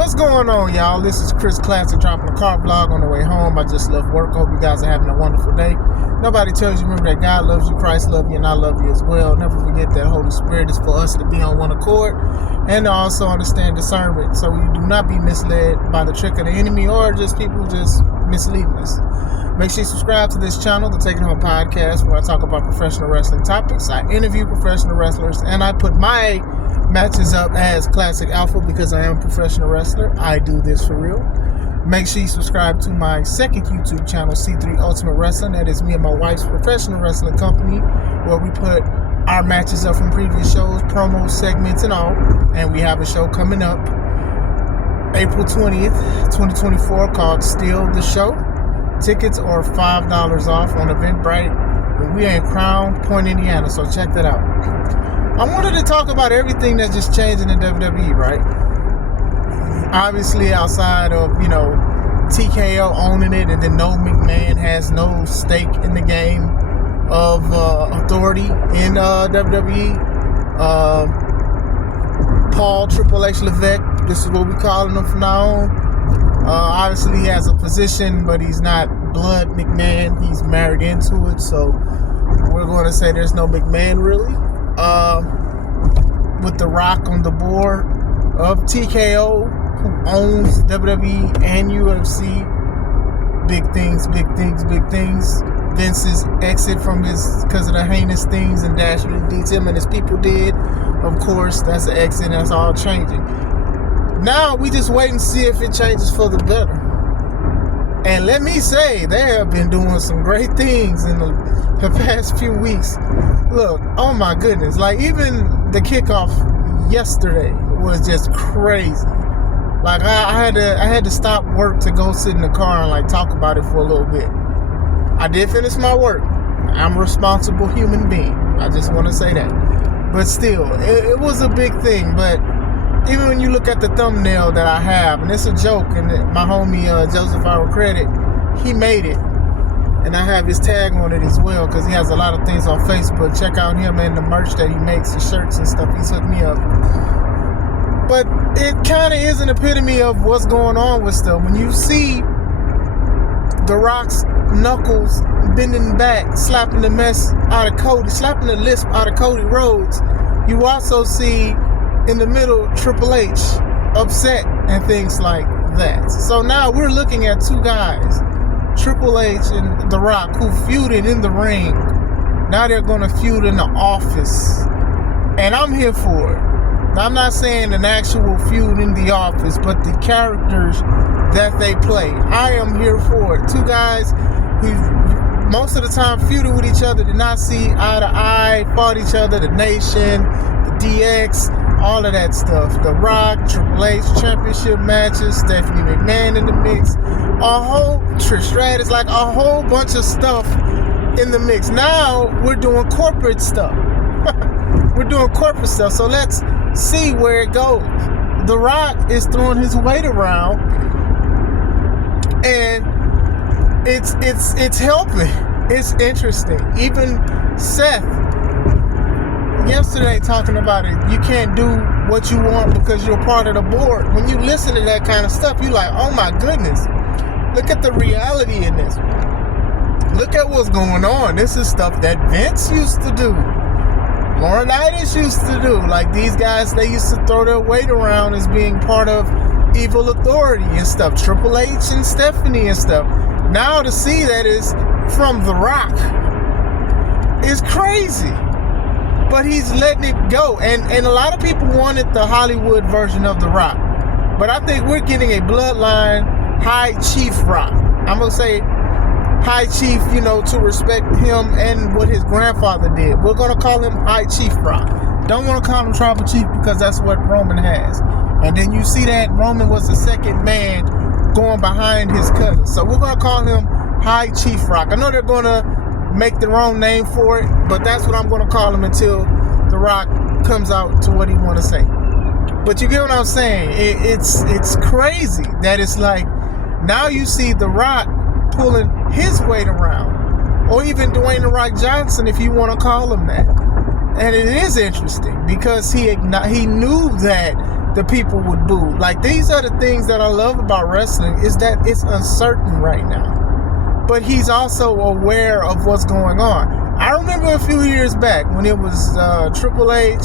What's going on, y'all? This is Chris Classic dropping a car vlog on the way home. I just left work. Hope you guys are having a wonderful day. Nobody tells you, remember that God loves you, Christ loves you, and I love you as well. Never forget that Holy Spirit is for us to be on one accord and to also understand discernment, so you do not be misled by the trick of the enemy or just people just misleading us. Make sure you subscribe to this channel, the Taking Home Podcast, where I talk about professional wrestling topics. I interview professional wrestlers, and I put my matches up as Classic Alpha because I am a professional wrestler. I do this for real. Make sure you subscribe to my second YouTube channel, C3 Ultimate Wrestling. That is me and my wife's professional wrestling company, where we put our matches up from previous shows, promo segments and all. And we have a show coming up April 20th, 2024 called Steal the Show. Tickets are $5 off on Eventbrite. And we are in Crown Point, Indiana, so check that out. I wanted to talk about everything that's just changing in WWE, right? Obviously, outside of, TKO owning it, and then no McMahon has no stake in the game of authority in WWE. Paul Triple H Levesque, this is what we calling him from now on. Obviously, he has a position, but he's not blood McMahon. He's married into it, so we're going to say there's no McMahon really. With The Rock on the board of TKO, who owns WWE and UFC. Big things, big things, big things. Vince's exit from his, because of the heinous things and dastardly deeds him and his people did. Of course, that's an exit, and that's all changing. Now, we just wait and see if it changes for the better. And let me say, they have been doing some great things in the past few weeks. Look, oh my goodness, like even the kickoff yesterday was just crazy. Like I had to stop work to go sit in the car and talk about it for a little bit. I did finish my work. I'm a responsible human being. I just want to say that. But still, it was a big thing. But even when you look at the thumbnail that I have, and it's a joke, and my homie Joseph Our Credit, he made it. And I have his tag on it as well, because he has a lot of things on Facebook. Check out him and the merch that he makes, the shirts and stuff. He's hooked me up. But it kind of is an epitome of what's going on with stuff. When you see The Rock's knuckles bending back, slapping the mess out of Cody, slapping the lisp out of Cody Rhodes, you also see in the middle Triple H upset and things like that. So now we're looking at two guys, Triple H and The Rock, who feuded in the ring. Now they're going to feud in the office. And I'm here for it. Now, I'm not saying an actual feud in the office, but the characters that they play. I am here for it. Two guys who most of the time feuded with each other, did not see eye to eye, fought each other, the Nation, the DX, all of that stuff. The Rock, Triple H, championship matches, Stephanie McMahon in the mix, a whole Trish Stratus, like a whole bunch of stuff in the mix. Now we're doing corporate stuff. We're doing corporate stuff, so let's see where it goes. The Rock is throwing his weight around, and it's helping. It's interesting. Even Seth yesterday talking about it. You can't do what you want because you're part of the board. When you listen to that kind of stuff, you're like, oh my goodness, look at the reality in this. Look at what's going on. This is stuff that Vince used to do, Laurinaitis used to do. Like, these guys, they used to throw their weight around as being part of evil authority and stuff. Triple H and Stephanie and stuff. Now to see that is from The Rock is crazy. But he's letting it go. And a lot of people wanted the Hollywood version of The Rock. But I think we're getting a bloodline High Chief Rock. I'm going to say High Chief, to respect him and what his grandfather did. We're going to call him High Chief Rock. Don't want to call him Tribal Chief because that's what Roman has. And then you see that Roman was the second man going behind his cousin. So we're going to call him High Chief Rock. I know they're going to make their own name for it, but that's what I'm going to call him until The Rock comes out to what he want to say. But you get what I'm saying? It's crazy that it's like, now you see The Rock pulling his weight around, or even Dwayne "The Rock" Johnson, if you want to call him that. And it is interesting because he knew that the people would boo. Like, these are the things that I love about wrestling, is that it's uncertain right now. But he's also aware of what's going on. I remember a few years back when it was Triple H,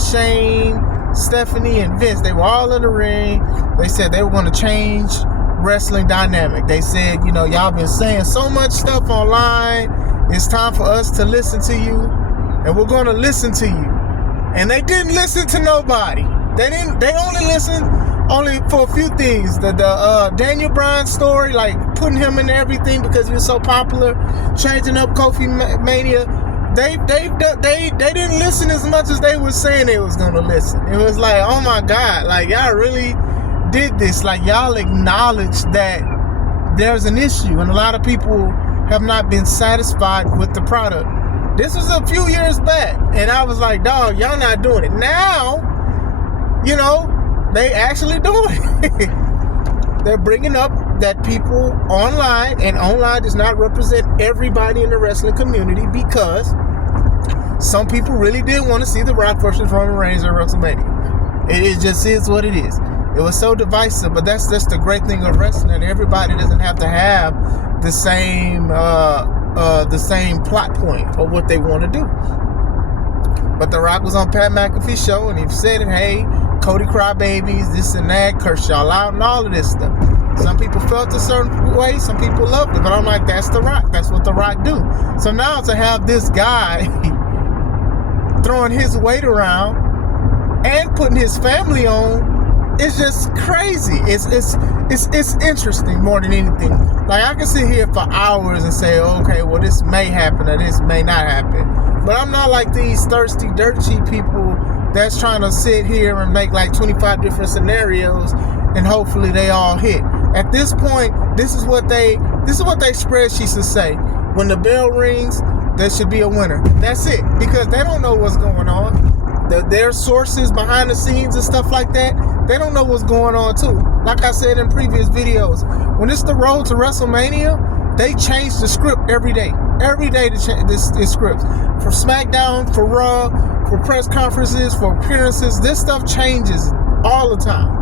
Shane, Stephanie, and Vince. They were all in the ring. They said they were going to change wrestling dynamic. They said, y'all been saying so much stuff online. It's time for us to listen to you, and we're going to listen to you. And they didn't listen to nobody. They only listened for a few things. The Daniel Bryan story, like putting him in everything because he was so popular, changing up Kofi Mania. They didn't listen as much as they were saying they was gonna listen. It was like, oh my God, like y'all really did this. Like y'all acknowledge that there's an issue, and a lot of people have not been satisfied with the product. This was a few years back, and I was like, dog, y'all not doing it. Now, they actually doing it. They're bringing up that people online, and online does not represent everybody in the wrestling community, because some people really did want to see The Rock versus Roman Reigns at WrestleMania. It just is what it is. It was so divisive, but that's the great thing of wrestling. Everybody doesn't have to have the same plot point for what they want to do. But The Rock was on Pat McAfee's show, and he said, hey, Cody crybabies, this and that, curse y'all out, and all of this stuff. Some people felt a certain way, some people loved it, but I'm like, that's The Rock. That's what The Rock do. So now to have this guy throwing his weight around and putting his family on, it's just crazy. It's interesting more than anything. Like, I can sit here for hours and say, okay, well, this may happen or this may not happen. But I'm not like these thirsty, dirt cheap people that's trying to sit here and make like 25 different scenarios and hopefully they all hit. At this point, this is what they spreadsheets will say. When the bell rings, there should be a winner. That's it. Because they don't know what's going on. Their sources behind the scenes and stuff like that, they don't know what's going on too. Like I said in previous videos, when it's the road to WrestleMania, they change the script every day. Every day to change this script. For SmackDown, for Raw, for press conferences, for appearances, this stuff changes all the time.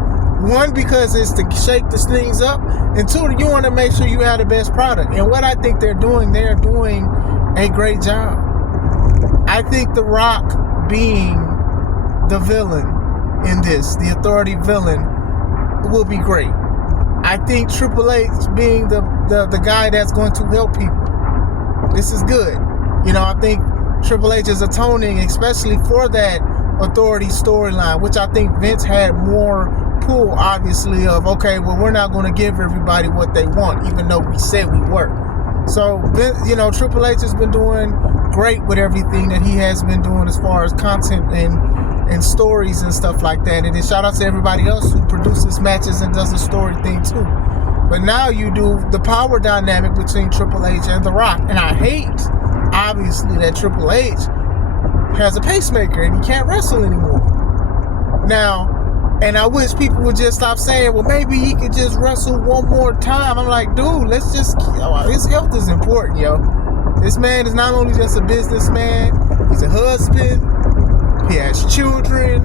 One, because it's to shake the things up, and two, you want to make sure you have the best product. And what I think they're doing a great job. I think The Rock being the villain in this, the authority villain, will be great. I think Triple H being the guy that's going to help people, this is good. I think Triple H is atoning, especially for that authority storyline, which I think Vince had more pull, obviously, of, okay, well, we're not going to give everybody what they want, even though we said we were. So, Triple H has been doing great with everything that he has been doing as far as content and stories and stuff like that. And then shout out to everybody else who produces matches and does the story thing too. But now you do the power dynamic between Triple H and The Rock. And I hate, obviously, that Triple H has a pacemaker and he can't wrestle anymore. Now, and I wish people would just stop saying, well, maybe he could just wrestle one more time. I'm like, dude, let's just, his health is important, yo. This man is not only just a businessman, he's a husband, he has children,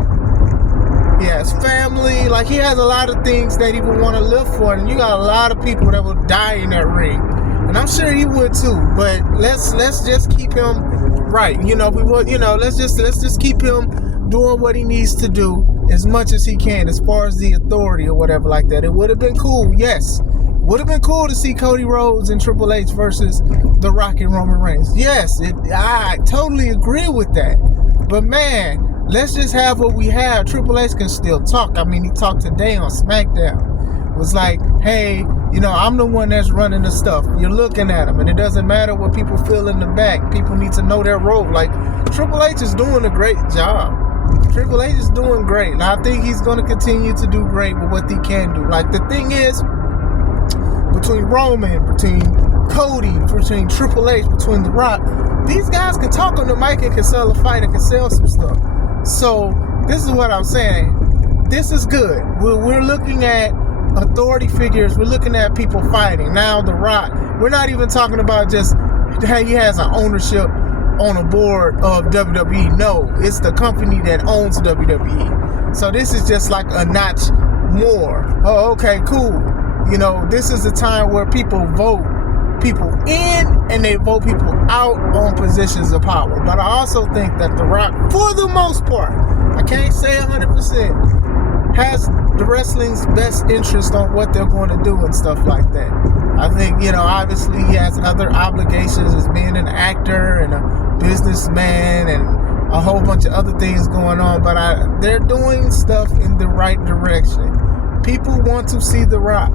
he has family. Like, he has a lot of things that he would want to live for, and you got a lot of people that will die in that ring. And I'm sure he would too, but let's just keep him right. Let's just keep him doing what he needs to do as much as he can as far as the authority or whatever like that. It would have been cool, yes. Would have been cool to see Cody Rhodes and Triple H versus The Rock and Roman Reigns. Yes, I totally agree with that. But man, let's just have what we have. Triple H can still talk. I mean, he talked today on SmackDown. It was like, hey, I'm the one that's running the stuff. You're looking at him, and it doesn't matter what people feel in the back. People need to know their role. Like, Triple H is doing a great job. Triple H is doing great. And I think he's going to continue to do great with what he can do. Like, the thing is, between Roman, between Cody, between Triple H, between The Rock, these guys can talk on the mic and can sell a fight and can sell some stuff. So, this is what I'm saying. This is good. We're looking at authority figures. We're looking at people fighting. Now, The Rock, we're not even talking about just, hey, he has an ownership on a board of WWE. No, it's the company that owns WWE. So this is just like a notch more. Oh, okay, cool. You know, this is the time where people vote people in and they vote people out on positions of power. But I also think that The Rock, for the most part, I can't say 100%, has the wrestling's best interest on what they're going to do and stuff like that. I think, you know, obviously he has other obligations as being an actor and a businessman and a whole bunch of other things going on, but they're doing stuff in the right direction. People want to see The Rock.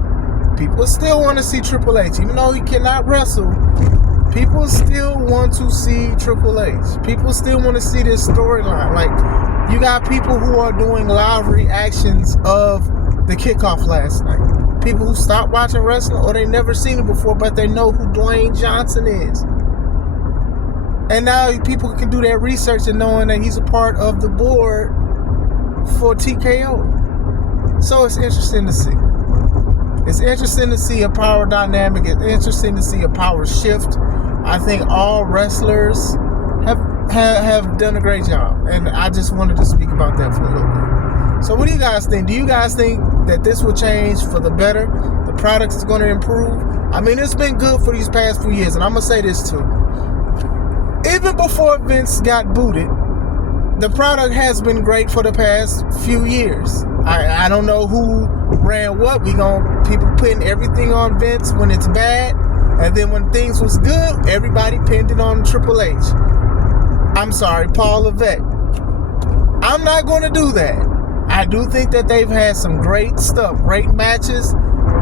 People still want to see Triple H. Even though he cannot wrestle, people still want to see Triple H. People still want to see this storyline. Like, you got people who are doing live reactions of the kickoff last night. People who stopped watching wrestling or they never seen it before, but they know who Dwayne Johnson is. And now people can do their research and knowing that he's a part of the board for TKO. So it's interesting to see. It's interesting to see a power dynamic. It's interesting to see a power shift. I think all wrestlers have done a great job. And I just wanted to speak about that for a little bit. So what do you guys think? Do you guys think that this will change for the better? The product is going to improve? I mean, it's been good for these past few years. And I'm going to say this too. Even before Vince got booted, the product has been great for the past few years. I don't know who ran what. People putting everything on Vince when it's bad, and then when things was good, everybody pinned it on Triple H. I'm sorry, Paul Levesque. I'm not going to do that. I do think that they've had some great stuff, great matches,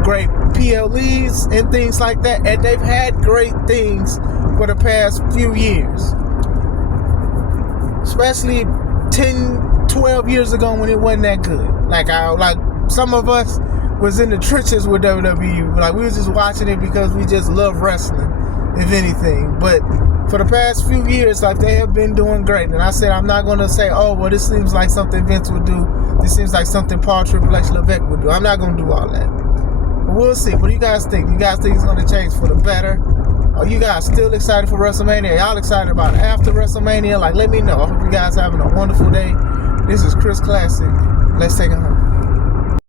great PLEs and things like that, and they've had great things for the past few years. Especially 10, 12 years ago when it wasn't that good. Like some of us was in the trenches with WWE. Like, we was just watching it because we just love wrestling, if anything. But for the past few years, like, they have been doing great. And I said, I'm not going to say, oh, well, this seems like something Vince would do. This seems like something Paul Triple H Levesque would do. I'm not going to do all that. But we'll see. What do you guys think? Do you guys think it's going to change for the better? Are you guys still excited for WrestleMania? Are y'all excited about after WrestleMania? Like, let me know. I hope you guys having a wonderful day. This is Chris Classic. Let's take it home.